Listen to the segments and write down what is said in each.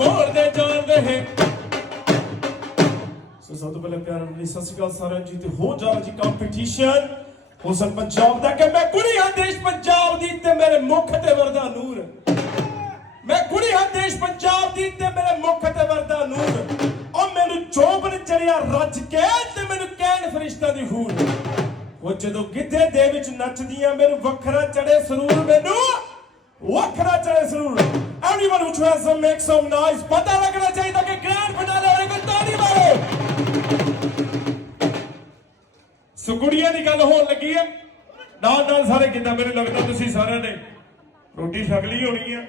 ਮੋੜਦੇ ਜਾਣਦੇ ਹੈ। ਸੋ ਸਭ ਤੋਂ ਪਹਿਲਾਂ ਪਿਆਰ ਨਾਲ ਸਤਿ ਸ਼੍ਰੀ ਅਕਾਲ ਸਾਰਿਆਂ ਜੀ, ਤੇ ਹੋ ਜਾ ਜੀ ਕੰਪੀਟੀਸ਼ਨ ਹੁਸਨ ਪੰਜਾਬ ਦਾ ਕਿ ਮੈਂ ਕੁੜੀ ਹਾਂ ਦੇਸ਼ ਪੰਜਾਬ ਦੀ ਤੇ ਮੇਰੇ ਮੁਖ ਤੇ ਵਰਦਾ ਨੂਰ। ਮੈਂ ਕੁੜੀ ਹਾਂ ਦੇਸ਼ ਪੰਜਾਬ ਦੀ ਤੇ ਮੇਰੇ ਮੁਖ ਤੇ ਵਰਦਾ ਨੂਰ। ਉਹ ਮੈਨੂੰ ਚੋਬਨ ਚੜਿਆ ਰੱਜ ਕੇ ਤੇ ਮੈਨੂੰ ਕਹਿਣ ਫਰਿਸ਼ਤਾ ਦੀ ਹੂਰ। ਉਹ ਜਦੋਂ ਗਿੱਧੇ ਦੇ ਵਿੱਚ ਨੱਚਦੀਆਂ, ਮੈਨੂੰ ਵੱਖਰਾ ਚੜੇ ਸਰੂਰ, ਮੈਨੂੰ ਵੱਖਰਾ ਚੜੇ ਸਰੂਰ। Everyone who tries to make some noise ਪਤਾ ਲੱਗਣਾ ਚਾਹੀਦਾ ਕਿ ਗ੍ਰੈਂਡ ਫਿਨਾਲੇ ਵਾਲੇ ਕੋਈ ਤਾੜੀ ਮਾਰੋ ਸੋ ਕੁੜੀਆਂ ਦੀ ਗੱਲ ਹੋਣ ਲੱਗੀ ਹੈ ਨਾਲ ਨਾਲ ਸਾਰੇ ਕਿੱਦਾਂ ਮੈਨੂੰ ਲੱਗਦਾ ਤੁਸੀਂ ਸਾਰਿਆਂ ਨੇ ਰੋਟੀ ਛਕ ਲਈ ਹੋਣੀ ਆ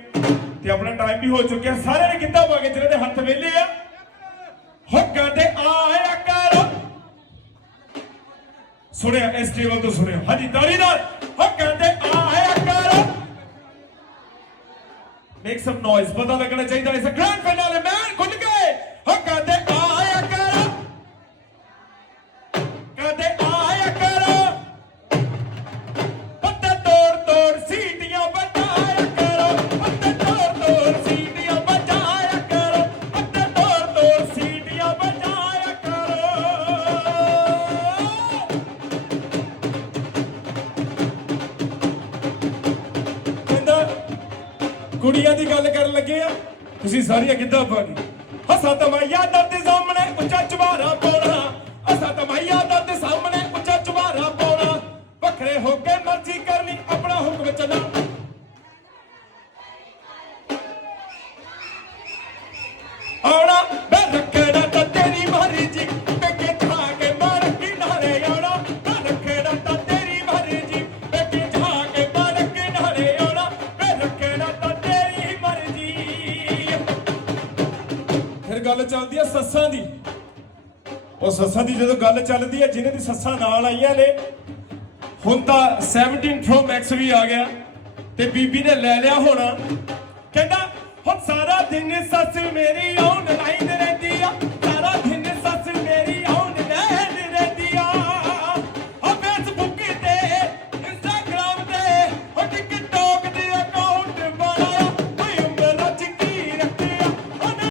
ਤੇ ਆਪਣਾ ਟਾਈਮ ਵੀ ਹੋ ਚੁੱਕਿਆ ਸਾਰਿਆਂ ਨੇ ਕਿੱਦਾਂ ਪਾ ਕੇ ਜਿਹਨਾਂ ਦੇ ਹੱਥ ਵਿਹਲੇ ਆ ਹੱਕਾਂ ਤੇ ਆਇਆ ਕਰ ਸੁਣਿਆ ਇਸ ਟੇਬਲ ਤੋਂ ਸੁਣਿਆ ਹਾਂਜੀ ਤਾੜੀ ਨਾਲ Make some noise. Badala Gana Jaita is a grand finale, man. ਕੁੜੀਆਂ ਦੀ ਗੱਲ ਕਰਨ ਲੱਗੇ ਆ, ਤੁਸੀਂ ਸਾਰੀਆਂ ਕਿੱਦਾਂ ਪਾ ਗਏ ਹਸਾ ਤਮਾਇਆ ਦਰ ਸਾਹਮਣੇ ਉੱਚਾ ਚੁਬਾਰਾ ਪਾਉਣਾ। ਹਸਾ ਤਮਾਇਆ ਦਰਦ ਸਾਹਮਣੇ ਉੱਚਾ ਚੁਬਾਰਾ ਪਾਉਣਾ। ਵੱਖਰੇ ਹੋ ਕੇ ਗੱਲ ਚੱਲਦੀ ਹੈ ਸੱਸਾਂ ਦੀ, ਉਹ ਸੱਸਾਂ ਦੀ ਜਦੋਂ ਗੱਲ ਚੱਲਦੀ ਹੈ ਜਿਨ੍ਹਾਂ ਦੀ ਸੱਸਾਂ ਨਾਲ ਆਈਆਂ ਨੇ, ਹੁਣ ਤਾਂ 17 Pro Max ਵੀ ਆ ਗਿਆ ਤੇ ਬੀਬੀ ਨੇ ਲੈ ਲਿਆ ਹੋਣਾ। ਕਹਿੰਦਾ, ਹੁਣ ਸਾਰਾ ਦਿਨ ਸੱਸ ਮੇਰੀ